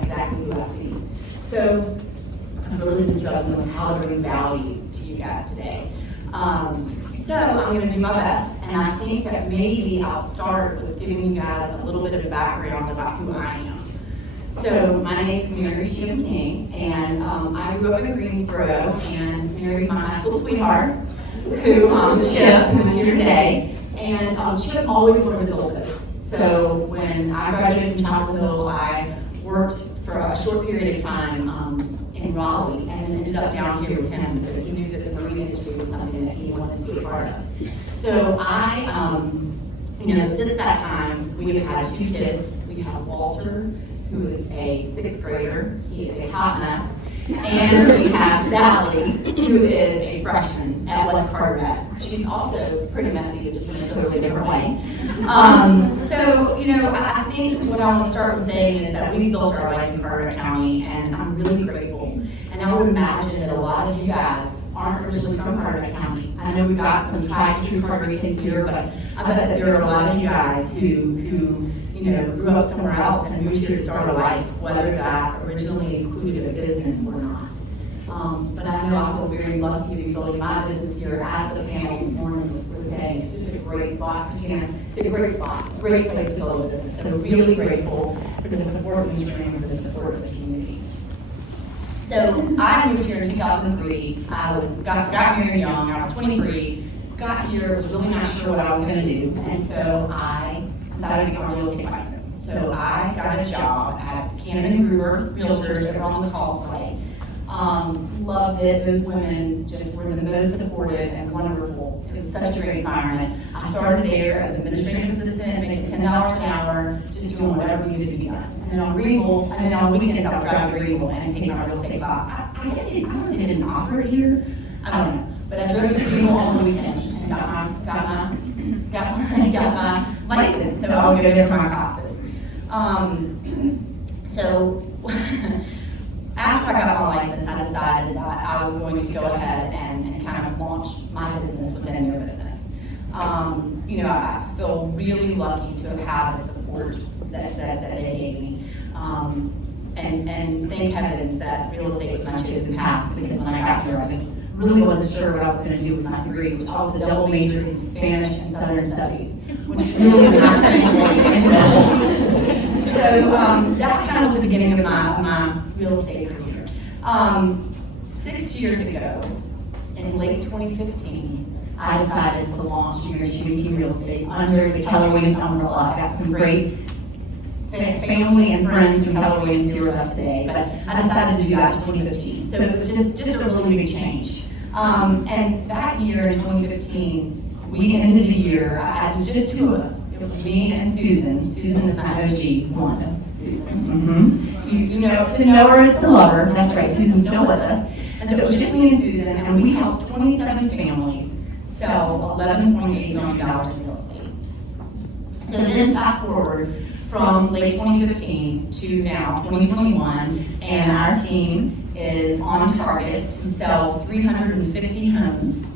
that's exactly who I see. So I'm really struggling with how to bring value to you guys today. So I'm going to do my best, and I think that maybe I'll start with giving you guys a little bit of a background about who I am. So my name is Mary Cheatham King, and I grew up in Greensboro and married my high school sweetheart, who Chip, who's here today. And Chip always wanted to build this. So when I graduated from Chapel Hill, I worked for a short period of time in Raleigh, and ended up down here with him because he knew that the marine industry was something that he wanted to be a part of. So since that time, we have had 2 kids. We have Walter, who is a 6th grader. He is a hot mess. And we have Sally, who is a freshman at West Carteret. She's also pretty messy, but just in a totally different way. I think what I want to start with saying is that we built our life in Carteret County, and I'm really grateful. And I would imagine that a lot of you guys aren't originally from Carteret County. I know we've got some tried and true Carteretans here, but I bet that there are a lot of you guys who grew up somewhere else and moved here to start a life, whether that originally included a business or not. But I know I feel very lucky to be building my business here, as the panel this morning was saying. It's just a great spot, Christina. It's a great spot, great place to build a business. So really grateful for the support of this room and the support of the community. So I moved here in 2003. I got married young. I was 23. Got here, was really not sure what I was going to do, and so I decided to get my real estate license. So I got a job at Cannon & Gruber Realtors over on the Causeway. Loved it. Those women just were the most supportive and wonderful. It was such a great environment. I started there as an administrative assistant, making $10 an hour, just doing whatever needed to be done. And then on weekends I would drive to Greenville and take my real estate class. I guess they didn't offer it here. I don't know. But I drove to Greenville on the weekends and got my license, so I would go there for my classes. After I got my license, I decided that I was going to go ahead and kind of launch my business within their business. I feel really lucky to have had the support that they gave me. And thank heavens that real estate was my chosen path, because when I got here, I just really wasn't sure what I was going to do with my degree, which I was a double major in Spanish and Southern Studies, which really was not translating into that. So that kind of was the beginning of my real estate career. 6 years ago, in late 2015, I decided to launch Mary Cheatham Real Estate under the Keller Williams umbrella. I got some great family and friends from Keller Williams here with us today, but I decided to do that in 2015. So it was just a really big change. And that year in 2015, we ended the year, it was just 2 of us. It was me and Susan. Susan is my OG one. Susan. To know her is to love her. That's right, Susan's still with us. And so it was just me and Susan, and we helped 27 families sell $11.8 million in real estate. So then fast forward from late 2015 to now 2021, and our team is on target to sell 350 homes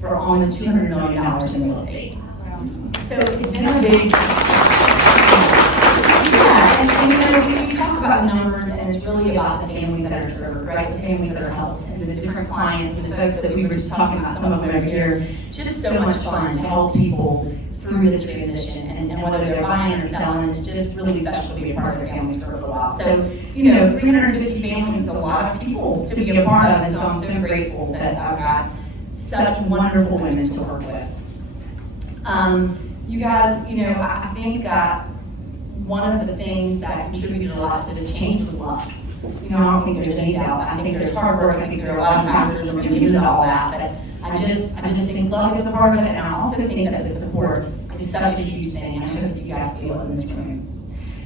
for almost $200 million in real estate. So it's been a big, and we talk about numbers, and it's really about the families that are served, right? The families that are helped, and the different clients, and the folks that we were just talking about, some of them are here. It's just so much fun to help people through this transition, and whether they're buying or selling, it's just really special to be a part of their families for a little while. So, 350 families is a lot of people to be a part of, and so I'm so grateful that I've got such wonderful women to work with. You guys, I think that one of the things that contributed a lot to this change was love. I don't think there's any doubt. I think there's hard work. I think there are a lot of factors that are going to get all that. But I just think love is a part of it, and I also think that the support is such a huge thing, and I hope that you guys feel it in this room.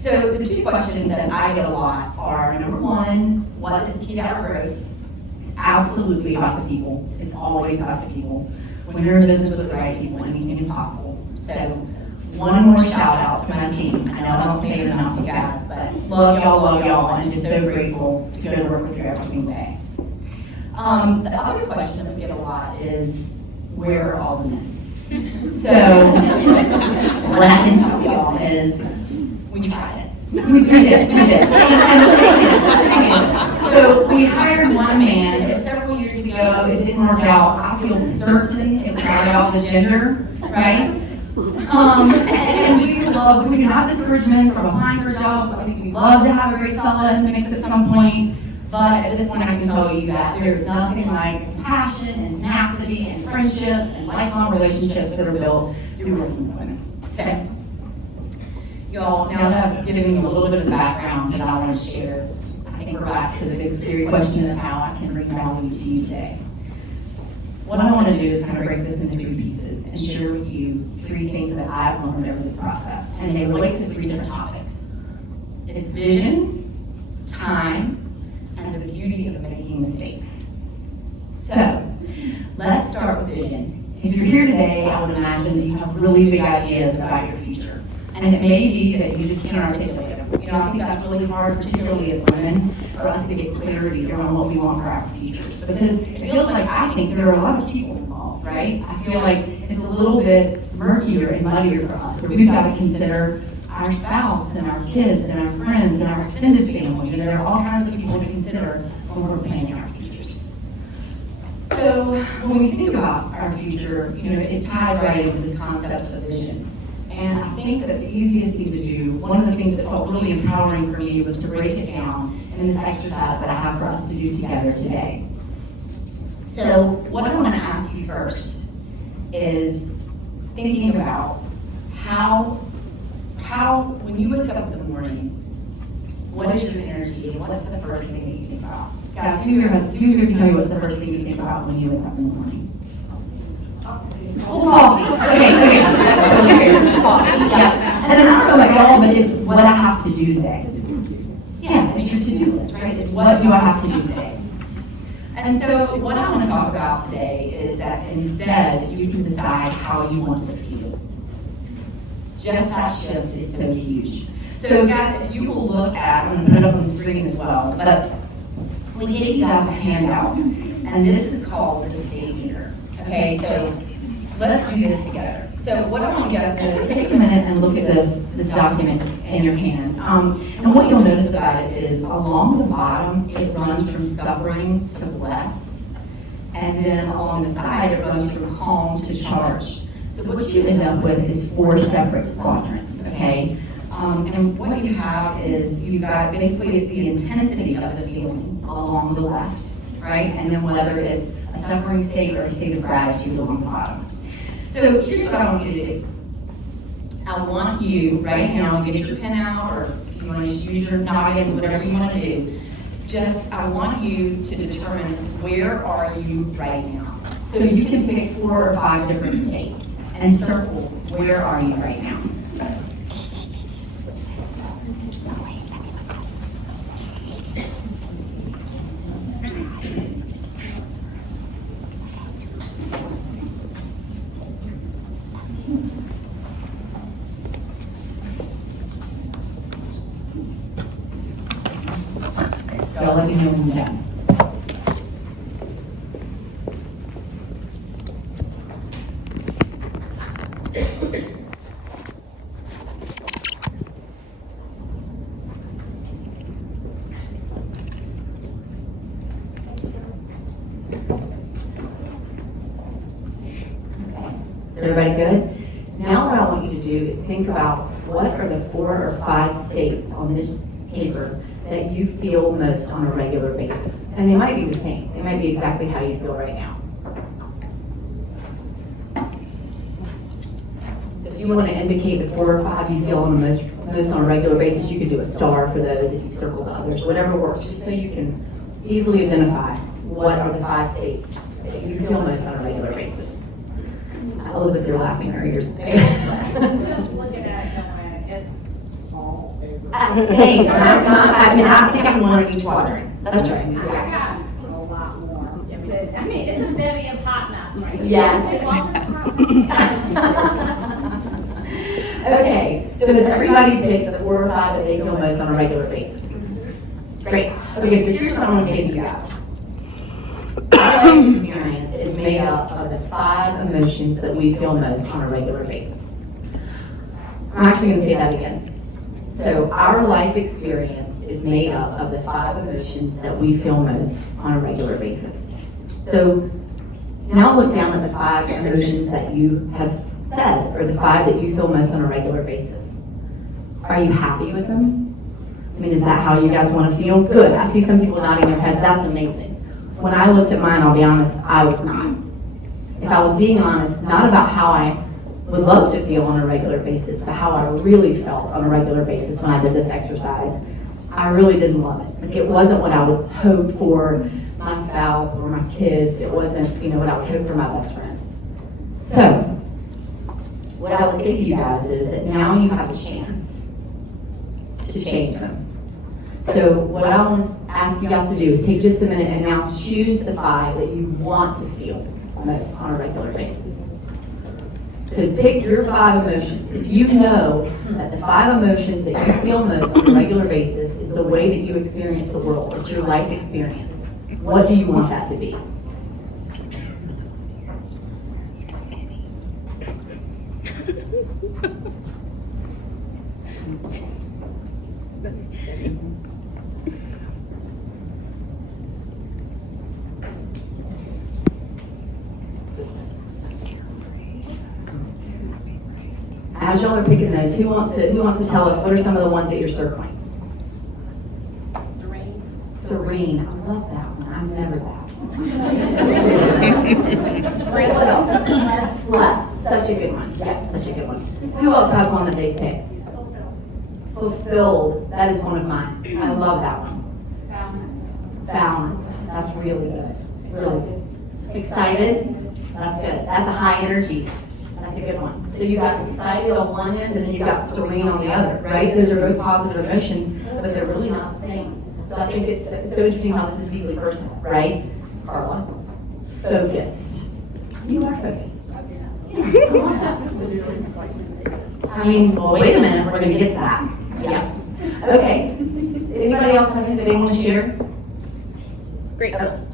So the 2 questions that I get a lot are, number 1, what is the key to our growth? It's absolutely about the people. It's always about the people. When you're in business with the right people, anything is possible. So one more shout out to my team. I know I don't say it enough, you guys, but love y'all, and just so grateful to go to work with you every single day. The other question that we get a lot is, where are all the men? So what I can tell y'all is, we tried it. We did. So we hired one man, it was several years ago, it didn't work out. I feel certain it was not about the gender, right? And we do not discourage men from applying for jobs. I think we love to have a great fella in the mix at some point. But at this point, I can tell you that there's nothing like compassion and tenacity and friendships and lifelong relationships that are built through working with women. So, y'all, now that I've given you a little bit of the background that I want to share, I think we're back to the big theory question of how I can bring value to you today. What I want to do is kind of break this into 3 pieces and share with you 3 things that I've learned over this process. And they relate to 3 different topics. It's vision, time, and the beauty of making mistakes. So, let's start with vision. If you're here today, I would imagine that you have really big ideas about your future. And it may be that you just can't articulate them. I think that's really hard, particularly as women, for us to get clarity around what we want for our futures. Because it feels like, I think there are a lot of people involved, right? I feel like it's a little bit murkier and muddier for us. We've got to consider our spouse and our kids and our friends and our extended family. And there are all kinds of people to consider when we're planning our futures. So when we think about our future, it ties right into this concept of vision. And I think that the easiest thing to do, one of the things that felt really empowering for me was to break it down in this exercise that I have for us to do together today. So what I want to ask you first is thinking about how when you wake up in the morning, what is your energy and what's the first thing that you think about? Guys, who here can tell me what's the first thing you think about when you wake up in the morning? Coffee. Okay. Coffee, yeah. And then I don't know about y'all, but it's what I have to do today. Yeah, it's your to-do list, right? It's what do I have to do today? And so what I want to talk about today is that instead you can decide how you want to feel. Just that shift is so huge. So guys, if you will look at, I'm going to put it up on the screen as well, but we gave you guys a handout, and this is called the state meter. Okay, so let's do this together. So what I want you guys to do is take a minute and look at this document in your hand. And what you'll notice about it is along the bottom, it runs from suffering to blessed. And then along the side, it runs from calm to charged. So what you end up with is 4 separate quadrants, okay? And what you have is you've got basically it's the intensity of the feeling along the left, right? And then whether it's a suffering state or a state of gratitude along the bottom. So here's what I want you to do. I want you right now to get your pen out, or if you want to use your noggins, whatever you want to do. I want you to determine where are you right now. So you can pick 4 or 5 different states and circle where are you right now. So let me know when you're done. Is everybody good? Now what I want you to do is think about what are the 4 or 5 states on this paper that you feel most on a regular basis. And they might be the same. They might be exactly how you feel right now. So if you want to indicate the 4 or 5 you feel on most on a regular basis, you could do a star for those if you circle the others, whatever works, just so you can easily identify what are the 5 states that you feel most on a regular basis. Elizabeth, you're laughing, or you're Just looking at it going, it's all over. Same. I think I'm one of each quadrant. That's right. I got a lot more. I mean, it's a Vivian hot mess, right? Yes. Okay, so does everybody pick the 4 or 5 that they feel most on a regular basis? Great. Okay, so here's what I want to say to you guys. Our experience is made up of the 5 emotions that we feel most on a regular basis. I'm actually going to say that again. So our life experience is made up of the 5 emotions that we feel most on a regular basis. So now look down at the 5 emotions that you have said, or the 5 that you feel most on a regular basis. Are you happy with them? I mean, is that how you guys want to feel? Good. I see some people nodding their heads. That's amazing. When I looked at mine, I'll be honest, I was not. If I was being honest, not about how I would love to feel on a regular basis, but how I really felt on a regular basis when I did this exercise, I really didn't love it. Like, it wasn't what I would hope for my spouse or my kids. It wasn't, what I would hope for my best friend. So, what I would say to you guys is that now you have a chance to change them. So what I want to ask you guys to do is take just a minute and now choose the 5 that you want to feel most on a regular basis. So pick your 5 emotions. If you know that the 5 emotions that you feel most on a regular basis is the way that you experience the world, it's your life experience, what do you want that to be? As y'all are picking those, who wants to tell us what are some of the ones that you're circling? Serene. I love that one. I'm never that. What else? Blessed. Such a good one. Yeah, such a good one. Who else has one that they picked? Fulfilled. That is one of mine. I love that one. Balanced. That's really good. Really good. Excited. That's good. That's a high energy. That's a good one. So you got excited on one end and then you got serene on the other, right? Those are both positive emotions, but they're really not the same. So I think it's so interesting how this is deeply personal, right? Carla, focused. You are focused. I mean, well, wait a minute, we're going to get to that. Yeah. Okay. Anybody else have anything they want to share? Grateful.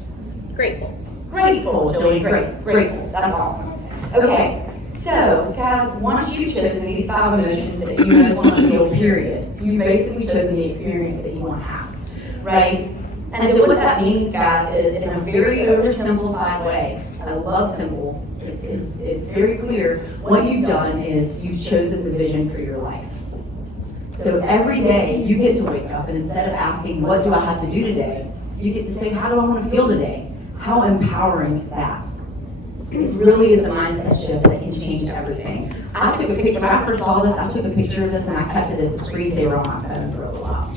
Grateful. Grateful, Joey, great. Grateful. That's awesome. Okay. So, guys, once you've chosen these 5 emotions that you most want to feel, period, you've basically chosen the experience that you want to have, right? And so what that means, guys, is in a very oversimplified way, I love simple, it's very clear, what you've done is you've chosen the vision for your life. So every day you get to wake up and instead of asking, what do I have to do today, you get to say, how do I want to feel today? How empowering is that? It really is a mindset shift that can change everything. I took a picture, when I first saw this, I took a picture of this and I kept it as a screensaver on my phone for a while.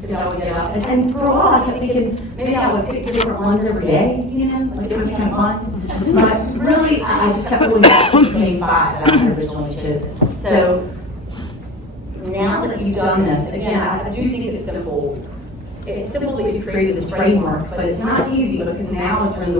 Because I would get up, and for a while I kept thinking, maybe I would pick different ones every day, like it would be kind of fun. But really, I just kept going back to the same 5 that I had originally chosen. So now that you've done this, again, I do think it's simple. It's simple that you've created this framework, but it's not easy because now is when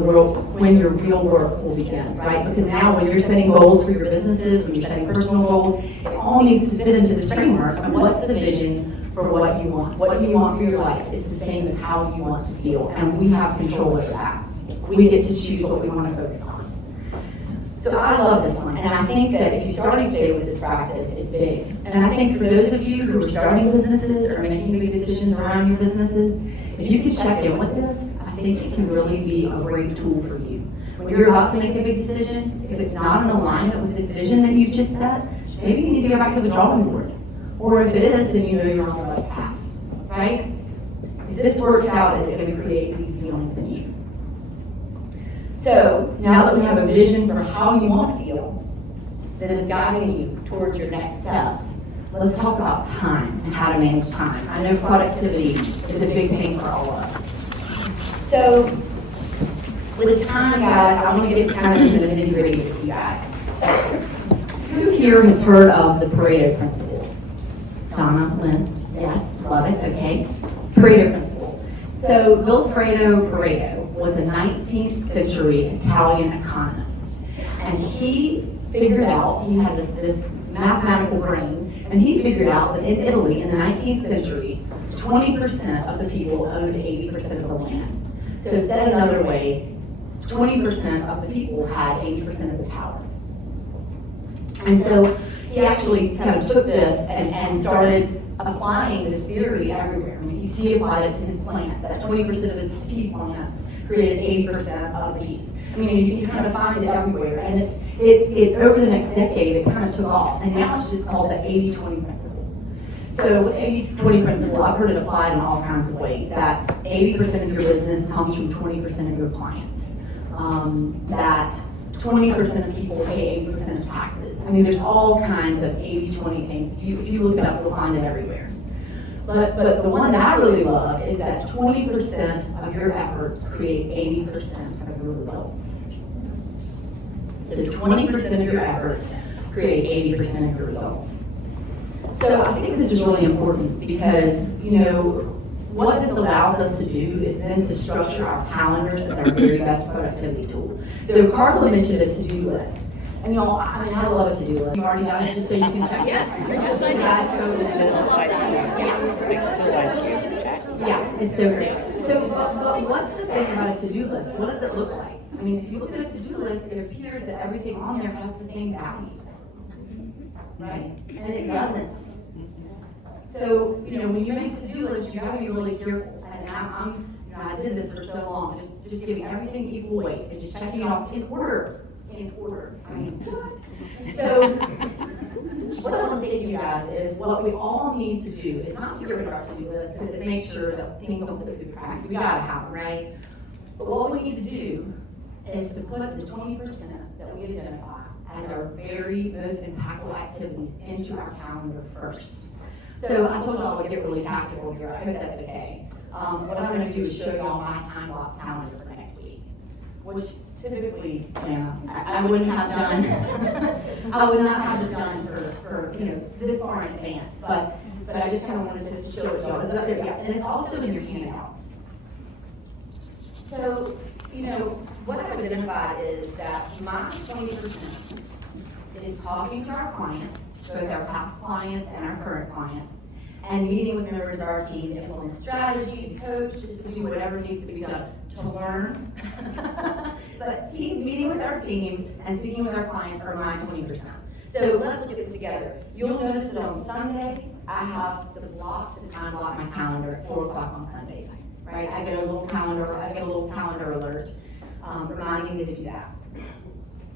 when your real work will begin, right? Because now when you're setting goals for your businesses, when you're setting personal goals, it all needs to fit into this framework of what's the vision for what you want. What do you want for your life is the same as how you want to feel, and we have control over that. We get to choose what we want to focus on. So I love this one, and I think that if you start each day with this practice, it's big. And I think for those of you who are starting businesses or making big decisions around your businesses, if you can check in with this, I think it can really be a great tool for you. When you're about to make a big decision, if it's not in alignment with this vision that you've just set, maybe you need to go back to the drawing board. Or if it is, then you know you're on the right path, right? If this works out, is it going to create these feelings in you? So, now that we have a vision for how you want to feel that is guiding you towards your next steps, let's talk about time and how to manage time. I know productivity is a big thing for all of us. So, with time, guys, I want to get kind of into the nitty-gritty with you guys. Who here has heard of the Pareto principle? Donna, Lynn? Yes, love it, okay. Pareto principle. So, Vilfredo Pareto was a 19th century Italian economist. And he figured out, he had this mathematical brain, and he figured out that in Italy in the 19th century, 20% of the people owned 80% of the land. So said another way, 20% of the people had 80% of the power. And so he actually kind of took this and started applying this theory everywhere. I mean, he applied it to his plants, that 20% of his pea plants created 80% of bees. I mean, you can kind of find it everywhere, and it over the next decade, it kind of took off, and now it's just called the 80-20 principle. So with 80-20 principle, I've heard it applied in all kinds of ways, that 80% of your business comes from 20% of your clients, that 20% of people pay 80% of taxes. I mean, there's all kinds of 80-20 things. If you look it up, you'll find it everywhere. But the one that I really love is that 20% of your efforts create 80% of your results. So 20% of your efforts create 80% of your results. So I think this is really important because, what this allows us to do is then to structure our calendars as our very best productivity tool. So Carla mentioned a to-do list. And y'all, I mean, I love a to-do list. You've already done it just so you can check it. Yes, I totally do. Yeah, it's so great. So, but what's the thing about a to-do list? What does it look like? I mean, if you look at a to-do list, it appears that everything on there has the same value. Right? And it doesn't. So, when you make a to-do list, you gotta be really careful. And I did this for so long, just giving everything equal weight and just checking it off in order. In order. I mean, what? So, what I want to say to you guys is what we all need to do is not to get rid of our to-do list because it makes sure that things don't slip through the cracks. We gotta have it, right? But what we need to do is to put the 20% that we identify as our very most impactful activities into our calendar first. So I told y'all I would get really tactical here. I hope that's okay. What I'm going to do is show y'all my time block calendar for next week, which typically, I wouldn't have done. I would not have this done for this far in advance. But I just kind of wanted to show it to y'all. It's up there, yeah, and it's also in your handouts. So what I've identified is that my 20% is talking to our clients, both our past clients and our current clients, and meeting with members of our team to implement strategy, to coach, just to do whatever needs to be done to learn. But meeting with our team and speaking with our clients are my 20%. So let's look at this together. You'll notice that on Sunday, I have the time block my calendar at 4 o'clock on Sundays. Right? I get a little calendar alert reminding me to do that.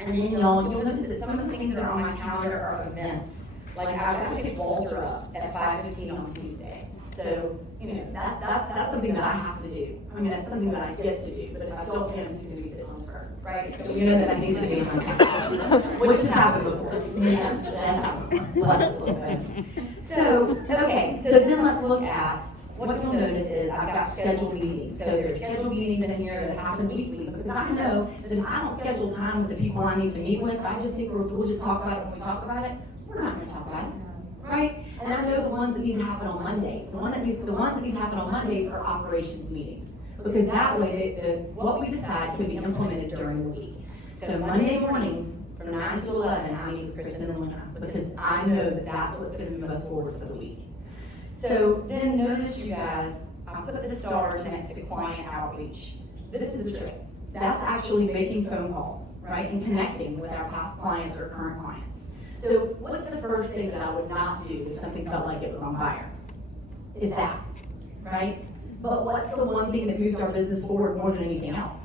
And then you'll notice that some of the things that are on my calendar are events. Like I have to pick Walter up at 5:15 on Tuesday. So, that's something that I have to do. I mean, that's something that I get to do. But if I don't get him, he's going to be sitting on the curb, right? So that needs to be on my calendar, which has happened before. Yeah, that's happened. Bless it. So, okay, so then let's look at what you'll notice is I've got scheduled meetings. So there's scheduled meetings in here that happen weekly because I know that if I don't schedule time with the people I need to meet with, I just think we'll just talk about it when we talk about it. We're not going to talk about it, right? And I know the ones that need to happen on Mondays. The ones that need to happen on Mondays are operations meetings because that way what we decide can be implemented during the week. So Monday mornings from 9 to 11, I meet with Kristen and Luna because I know that that's what's going to move us forward for the week. So then notice, you guys, I put the stars next to client outreach. This is the trick. That's actually making phone calls, right, and connecting with our past clients or current clients. So what's the first thing that I would not do if something felt like it was on fire? Is that, right? But what's the one thing that moves our business forward more than anything else?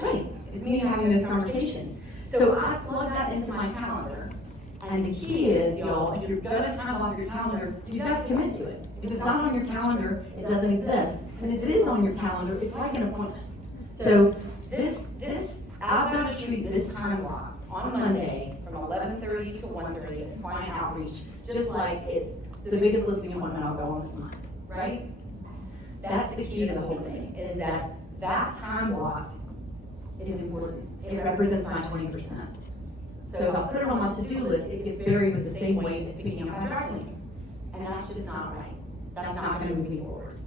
Right, it's me having those conversations. So I plug that into my calendar. And the key is, y'all, if you're going to time block your calendar, you got to commit to it. If it's not on your calendar, it doesn't exist. And if it is on your calendar, it's like an appointment. So I've got to treat this time block on Monday from 11:30 to 1:30. It's client outreach, just like it's the biggest listing appointment I'll go on this month, right? That's the key to the whole thing, is that time block is important. It represents my 20%. So if I put it on my to-do list, it gets buried with the same weight as picking up my dry cleaning. And that's just not right. That's not going to move me forward.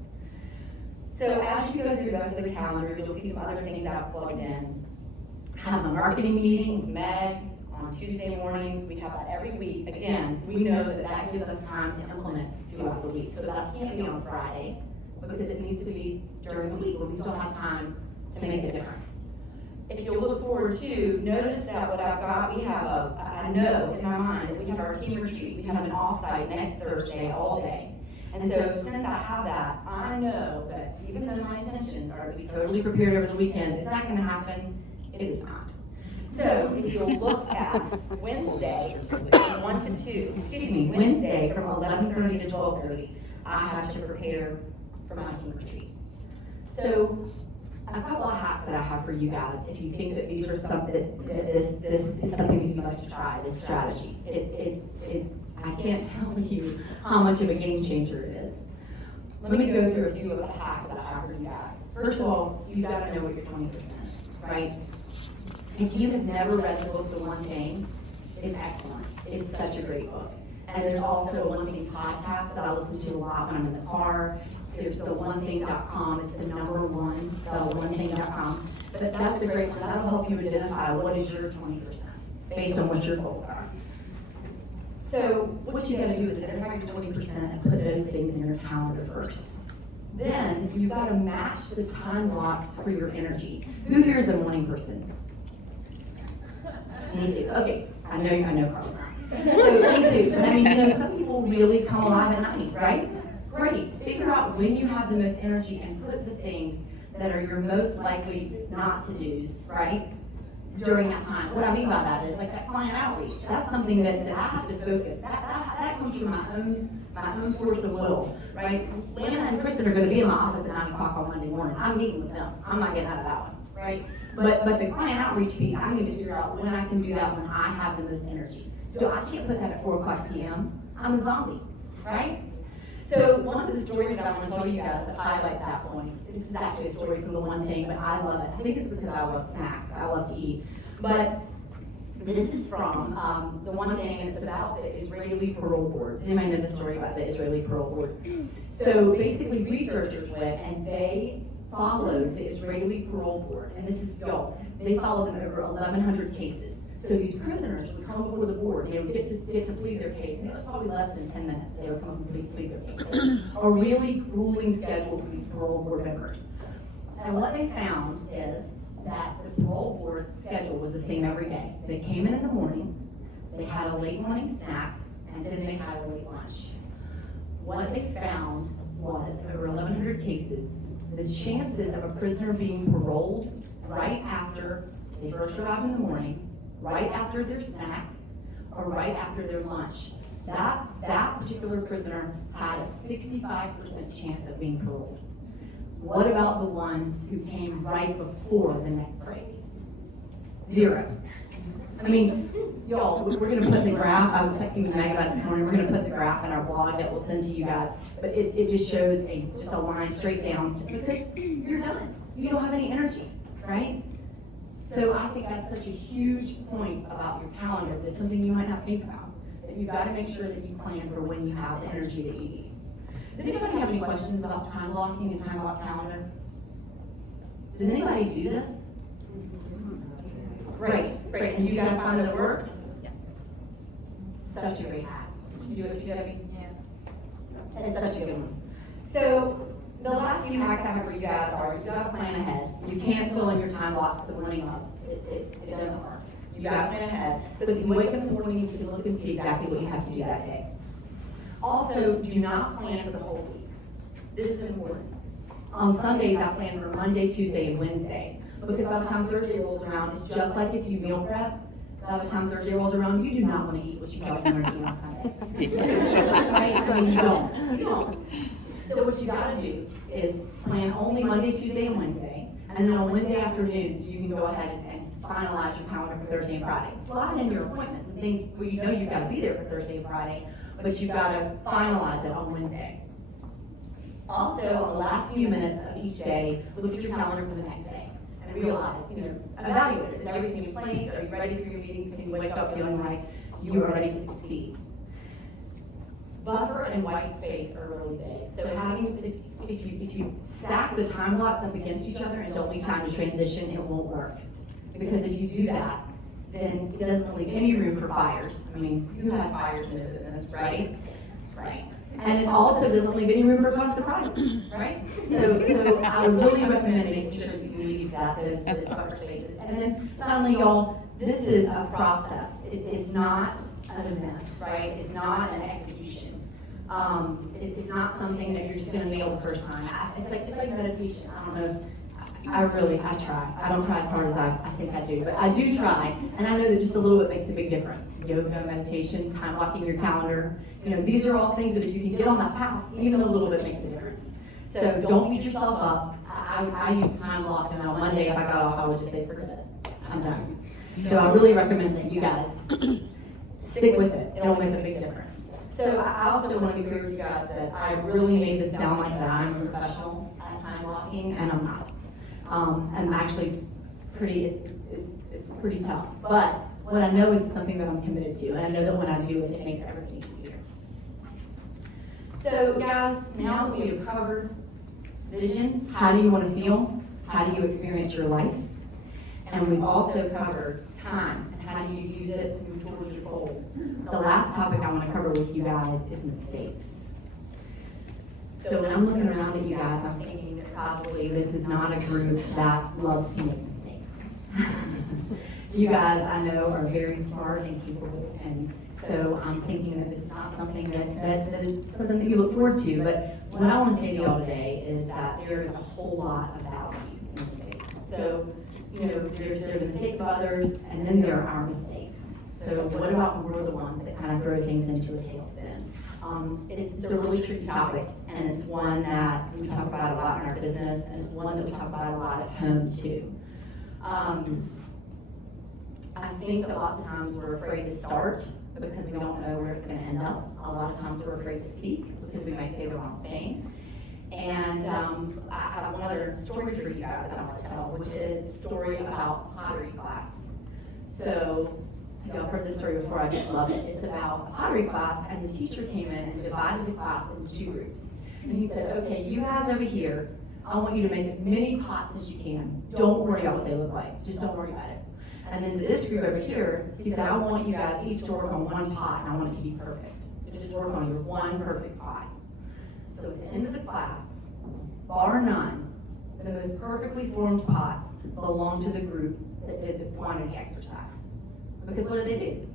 So as you go through the rest of the calendar, you'll see some other things I've plugged in. I have a marketing meeting with Meg on Tuesday mornings. We have that every week. Again, we know that gives us time to implement throughout the week. So that can't be on Friday because it needs to be during the week when we still have time to make a difference. if you look forward to, notice that what I've got, we have I know in my mind that we have our team retreat, we have an offsite next Thursday all day. And so since I have that, I know that even though my intentions are to be totally prepared over the weekend, it's not gonna happen, it is not. So if you'll look at Wednesday, 1 to 2, Wednesday from 11:30 to 12:30, I have to prepare for my team retreat. So a couple of hacks that I have for you guys, if you think that these are something, that this is something that you'd like to try, this strategy. I can't tell you how much of a game changer it is. Let me go through a few of the hacks that I have for you guys. First of all, you gotta know what your 20% is, right? If you have never read the book, The One Thing, it's excellent. It's such a great book. And there's also a One Thing podcast that I listen to a lot when I'm in the car. There's the onething.com, it's the number one, the onething.com. But that's a great one, that'll help you identify what is your 20% based on what your goals are. So what you gotta do is identify your 20% and put those things in your calendar first. Then you've gotta match the time blocks for your energy. Who here is a morning person? Me too. Okay, I know Carl. So me too, but I mean, you know, some people really come alive at night, right? Great, figure out when you have the most energy and put the things that are your most likely not to do's, right? During that time. What I mean by that is like that client outreach. That's something that I have to focus. That comes from my own force of will, right? Lana and Kristen are gonna be in my office at 9 o'clock on Monday morning. I'm meeting with them. I'm not getting out of that one, right? But the client outreach piece, I need to figure out when I can do that when I have the most energy. So I can't put that at 4 o'clock p.m. I'm a zombie, right? So one of the stories that I want to tell you guys that highlights that point, this is actually a story from The One Thing, but I love it. I think it's because I love snacks. I love to eat. But this is from The One Thing, and it's about the Israeli Parole Board. Does anybody know the story about the Israeli Parole Board? So basically researchers went and they followed the Israeli Parole Board, and this is y'all, they followed them over 1,100 cases. So these prisoners would come before the board, and they would get to plead their case, and it was probably less than 10 minutes they would come and plead their case. So a really grueling schedule for these parole board members. And what they found is that the parole board schedule was the same every day. They came in the morning, they had a late morning snack, and then they had a late lunch. What they found was, over 1,100 cases, the chances of a prisoner being paroled right after they first arrived in the morning, right after their snack, or right after their lunch, that particular prisoner had a 65% chance of being paroled. What about the ones who came right before the next break? 0. I mean, y'all, we're gonna put the graph, I was texting with Meg about it this morning, we're gonna put the graph in our blog that we'll send to you guys, but it just shows just a line straight down, because you're done. You don't have any energy, right? So I think that's such a huge point about your calendar, that's something you might not think about, that you've got to make sure that you plan for when you have the energy that you need. Does anybody have any questions about time blocking and time block calendar? Does anybody do this? Great. And do you guys find that it works? Yeah. Such a great hack. You do it too, Debbie? Yeah. It's such a good one. So the last few hacks I have for you guys are, you gotta plan ahead. You can't fill in your time blocks the morning of. It doesn't work. You gotta plan ahead. So if you wake up in the morning, you can look and see exactly what you have to do that day. Also, do not plan for the whole week. This is important. On Sundays, I plan for Monday, Tuesday, and Wednesday. Because by the time Thursday rolls around, it's just like if you meal prep. By the time Thursday rolls around, you do not want to eat what you thought you were going to eat on Sunday. Right? I mean, you don't. So what you gotta do is plan only Monday, Tuesday, and Wednesday. And then on Wednesday afternoons, you can go ahead and finalize your calendar for Thursday and Friday. Slide in your appointments and things where you know you've gotta be there for Thursday and Friday, but you've gotta finalize it on Wednesday. Also, on the last few minutes of each day, look at your calendar for the next day and realize, evaluate it. Is everything in place? Are you ready for your meetings? Can you wake up feeling like you are ready to succeed? Buffer and white space are really big. So if you stack the time blocks up against each other and don't leave time to transition, it won't work. Because if you do that, then it doesn't leave any room for fires. I mean, who has fires in their business, right? Right. And it also doesn't leave any room for fun surprises, right? So I would really recommend making sure that you've got those buffer spaces. And then finally, y'all, this is a process. It's not an event, right? It's not an execution. It's not something that you're just gonna nail the first time. It's like meditation. I don't know. I try. I don't try as hard as I think I do, but I do try. And I know that just a little bit makes a big difference. Yoga, meditation, time blocking your calendar. These are all things that if you can get on that path, even a little bit makes a difference. So don't beat yourself up. I use time block, and on Monday if I got off, I would just say, forget it. I'm done. So I really recommend that you guys stick with it. It'll make a big difference. So I also want to agree with you guys that I really made this sound like that I'm a professional at time blocking, and I'm not. I'm actually it's pretty tough. But what I know is something that I'm committed to, and I know that when I do it, it makes everything easier. So guys, now that we have covered vision, how do you want to feel? How do you experience your life? And we've also covered time, and how do you use it to move towards your goal. The last topic I want to cover with you guys is mistakes. So when I'm looking around at you guys, I'm thinking that probably this is not a group that loves to make mistakes. You guys, I know, are very smart and capable, and so I'm thinking that this is not something that is something that you look forward to. But what I want to say to y'all today is that there is a whole lot of value in mistakes. So, there are the mistakes of others, and then there are our mistakes. So what about when we're the ones that kind of throw things into a tailspin? It's a really tricky topic, and it's one that we talk about a lot in our business, and it's one that we talk about a lot at home too. I think that lots of times we're afraid to start because we don't know where it's going to end up. A lot of times we're afraid to speak because we might say the wrong thing. And I have one other story for you guys that I want to tell, which is a story about pottery class. So, y'all heard this story before, I just love it. It's about a pottery class, and the teacher came in and divided the class into two groups. And he said, okay, you guys over here, I want you to make as many pots as you can. Don't worry about what they look like. Just don't worry about it. And then to this group over here, he said, I want you guys each to work on one pot, and I want it to be perfect. So just work on your one perfect pot. So at the end of the class, bar none, the most perfectly formed pots belong to the group that did the quantity exercise. Because what did they do?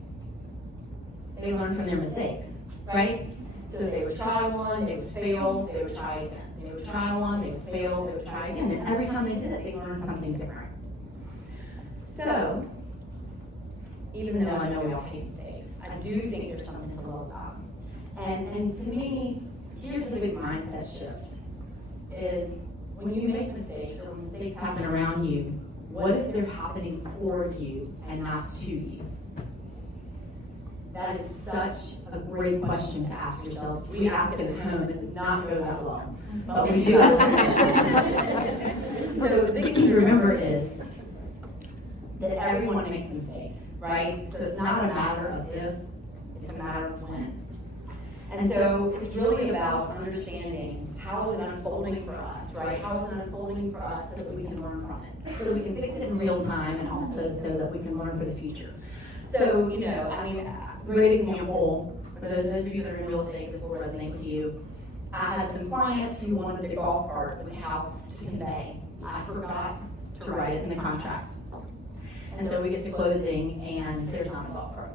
They learned from their mistakes, right? So they would try one, they would fail, they would try again. They would try one, they would fail, they would try again. And every time they did it, they learned something different. So, even though I know we all hate mistakes, I do think there's something to love about them. And to me, here's the big mindset shift, is when you make mistakes or when mistakes happen around you, what if they're happening for you and not to you? That is such a great question to ask yourselves. We ask it at home, and it does not go that well, but we do ask it. So the thing to remember is that everyone makes mistakes, right? So it's not a matter of if, it's a matter of when. And so it's really about understanding how is it unfolding for us, right? How is it unfolding for us so that we can learn from it, so that we can fix it in real time, and also so that we can learn for the future. So, great example, for those of you that are in real estate, this will resonate with you. I had some clients who wanted the golf cart of the house to convey. I forgot to write it in the contract. And so we get to closing, and there's not a golf cart.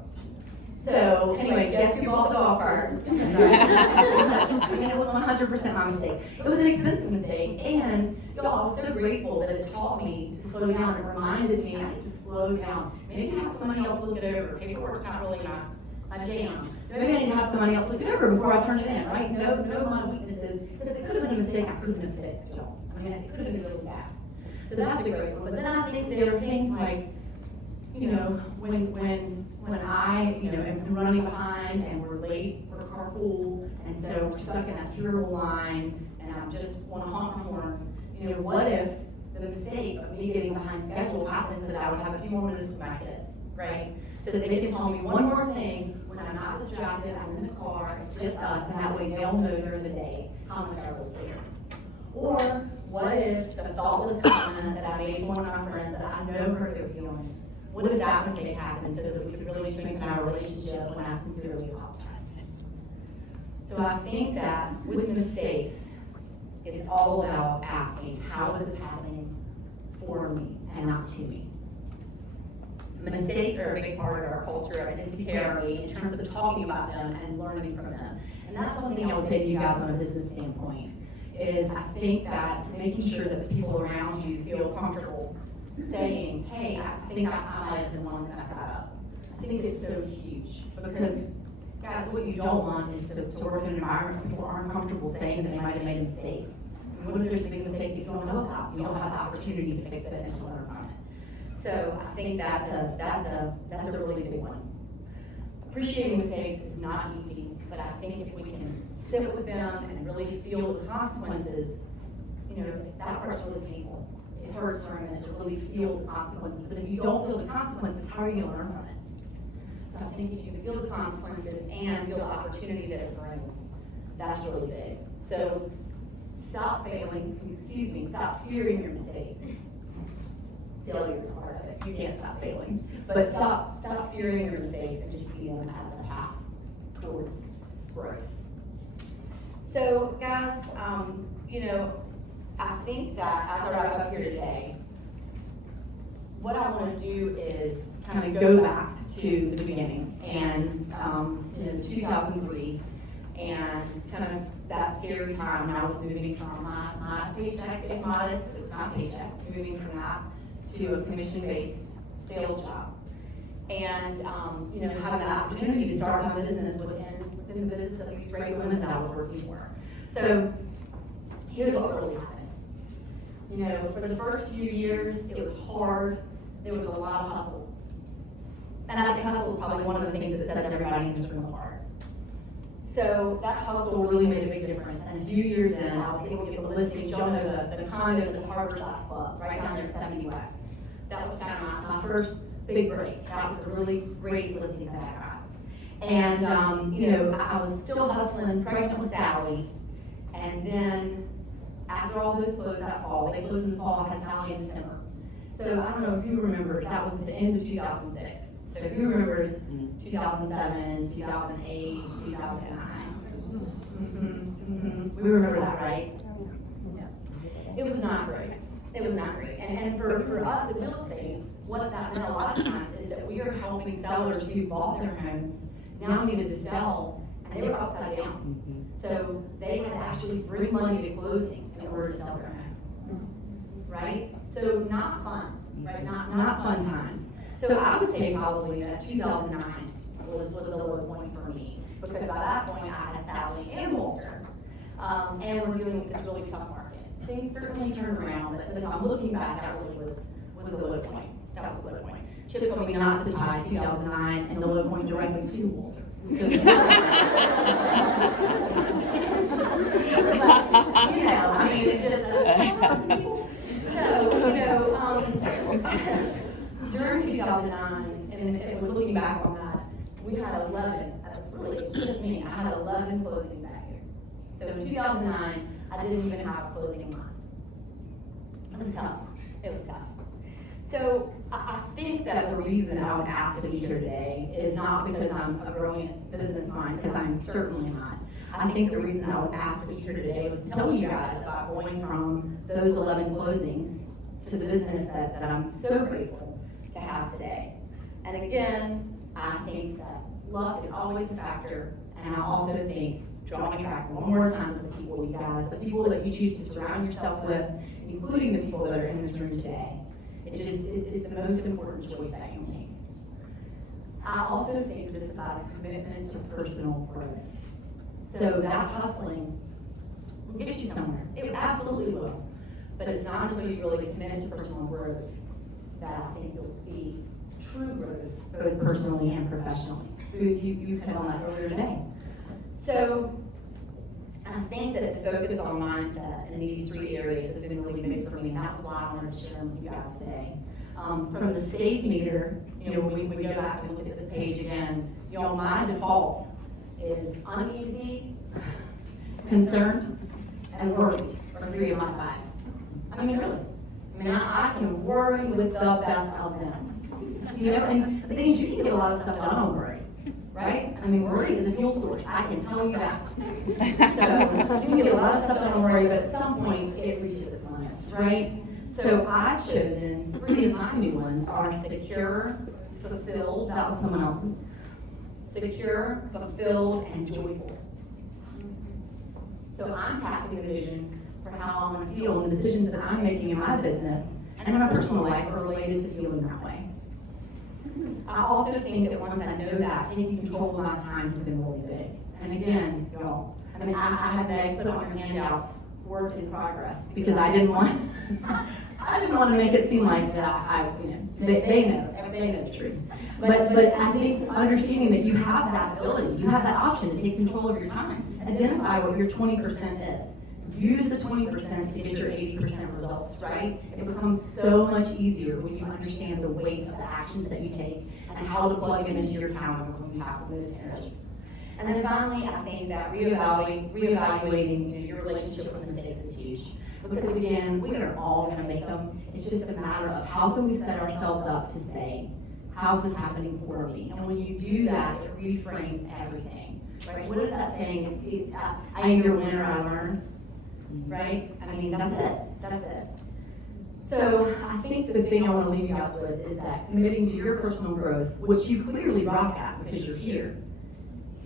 So anyway, guess who bought the golf cart? And it was 100% my mistake. It was an expensive mistake, and y'all, I was so grateful that it taught me to slow down. It reminded me I need to slow down. Maybe have somebody else look it over. Paperwork's not really my jam. So maybe I need to have somebody else look it over before I turn it in, right? Know my weaknesses, because it could have been a mistake I couldn't have fixed, y'all. I mean, it could have been really bad. So that's a great one. But then I think there are things like, when I, am running behind and we're late for carpool, and so we're stuck in that terrible line, and I just want to honk my horn. What if the mistake of me getting behind schedule happens so that I would have a few more minutes with my kids, right? So that they can tell me one more thing when I'm not distracted, I'm in the car, it's just us, and that way they'll know during the day how much I really care. Or what if the thoughtless comment that I made to one of my friends that I know hurt their feelings? What if that mistake happened so that we could really strengthen our relationship when I sincerely apologize? So I think that with mistakes, it's all about asking, how is this happening for me and not to me? Mistakes are a big part of our culture of insecurity in terms of talking about them and learning from them. And that's one thing I would say to you guys on a business standpoint, is I think that making sure that the people around you feel comfortable saying, hey, I think I might have been one that messed that up. I think it's so huge, because guys, what you don't want is to work in an environment where people aren't comfortable saying that they might have made a mistake. And what if there's a big mistake that you don't know about? You don't have the opportunity to fix it and to learn from it. So I think that's a really big one. Appreciating mistakes is not easy, but I think if we can sit with them and really feel the consequences, that part's really painful. It hurts for a minute to really feel the consequences, but if you don't feel the consequences, how are you gonna learn from it? So I think if you can feel the consequences and feel the opportunity that it brings, that's really big. So stop stop fearing your mistakes. Failure is part of it. You can't stop failing. But stop fearing your mistakes and just see them as a path towards growth. So guys, I think that as I wrap up here today, what I want to do is kind of go back to the beginning and 2003 and kind of that scary time when I was moving from my paycheck, if modest, it was not a paycheck, moving from that to a commission-based sales job. And having the opportunity to start my business within the business of these great women that I was working for. So here's what really happened. For the first few years, it was hard. There was a lot of hustle. And I think hustle is probably one of the things that sets everybody in this room apart. So that hustle really made a big difference. And a few years in, I was able to get the listings. Y'all know the condos at Harborside Club, right down there at 70 West. That was kind of my first big break. That was a really great listing that I got. And, I was still hustling, pregnant with Sally. And then after all those closed that fall, they closed in the fall, I had Sally in December. So I don't know who remembers, that was at the end of 2006. So who remembers 2007, 2008, 2009? We remember that, right? Yeah. It was not great. It was not great. And for us in real estate, what that meant a lot of times is that we are helping sellers who bought their homes, now needed to sell, and they were upside down. So they had to actually bring money to closing in order to sell their home. Right? So not fun, right? Not fun times. So I would say probably that 2009 was a low point for me, because by that point I had Sally and Walter, and we're dealing with this really tough market. Things certainly turned around, but if I'm looking back, that really was a low point. That was a low point. Chip told me not to tie 2009 and the low point directly to Walter. So, it just, during 2009, and looking back on that, we had 11, it's just me, I had 11 closings that year. So in 2009, I didn't even have a closing in mind. It was tough. It was tough. So I think that the reason I was asked to be here today is not because I'm a brilliant business mind, because I'm certainly not. I think the reason I was asked to be here today was to tell you guys about going from those 11 closings to the business that I'm so grateful to have today. And again, I think that luck is always a factor, and I also think, drawing it back one more time to the people, you guys, the people that you choose to surround yourself with, including the people that are in this room today, it's the most important choice that you make. I also think that it's about a commitment to personal growth. So that hustling will get you somewhere. It absolutely will. But it's not until you really commit to personal growth that I think you'll see true growth, both personally and professionally. Ruth, you hit on that earlier today. So I think that the focus on mindset in these three areas has been really big for me, and that was why I wanted to share them with you guys today. From the state meter, when we go back and look at this page again, my default is uneasy, concerned, and worried are 3 of my 5. I mean, really. I can worry with the best of them. And the thing is, you can get a lot of stuff done on worry, right? I mean, worry is a fuel source, I can tell you that. So, you can get a lot of stuff done on worry, but at some point, it reaches its limits, right? So I've chosen, 3 of my new ones are secure, fulfilled, that was someone else's. Secure, fulfilled, and joyful. So I'm casting a vision for how I want to feel, and the decisions that I'm making in my business and in my personal life are related to feeling that way. I also think that once I know that, taking control of my time has been really big. And again, y'all, I mean, I had Meg put on your handout, work in progress, because I didn't want, I didn't want to make it seem like that they know the truth. But I think understanding that you have that ability, you have that option to take control of your time. Identify what your 20% is. Use the 20% to get your 80% results, right? It becomes so much easier when you understand the weight of the actions that you take and how to plug them into your calendar when you have limited energy. And then finally, I think that reevaluating your relationship with mistakes is huge. Because again, we are all going to make them. It's just a matter of how can we set ourselves up to say, how's this happening for me? And when you do that, it reframes everything. Right? What is that saying? It's I am your winner, I learn. Right? I mean, that's it. So I think the thing I want to leave you guys with is that committing to your personal growth, which you clearly rock at because you're here,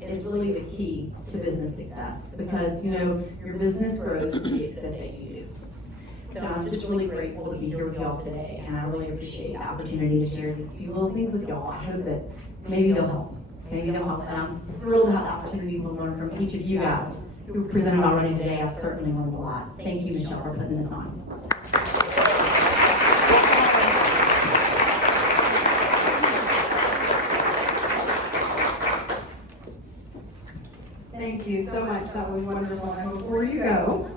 is really the key to business success. Because, your business grows to the extent that you do. So I'm just really grateful to be here with y'all today, and I really appreciate the opportunity to share these few little things with y'all. I hope that maybe they'll help. And I'm thrilled to have the opportunity to learn from each of you guys who presented already today. I've certainly learned a lot. Thank you, Michelle, for putting this on. Thank you so much. That was wonderful. And before you go,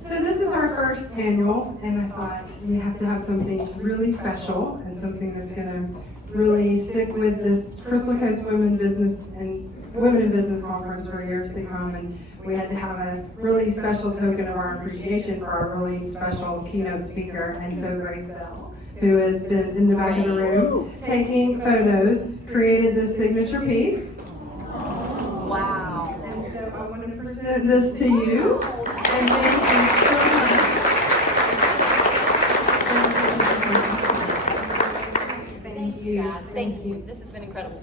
so this is our first annual, and I thought we have to have something really special and something that's going to really stick with this Crystal Coast Women in Business Conference for years to come. And we had to have a really special token of our appreciation for our really special keynote speaker, and so Grace Bell, who has been in the back of the room taking photos, created this signature piece. Wow. And so I want to present this to you. And thank you so much. Thank you guys. Thank you. This has been incredible.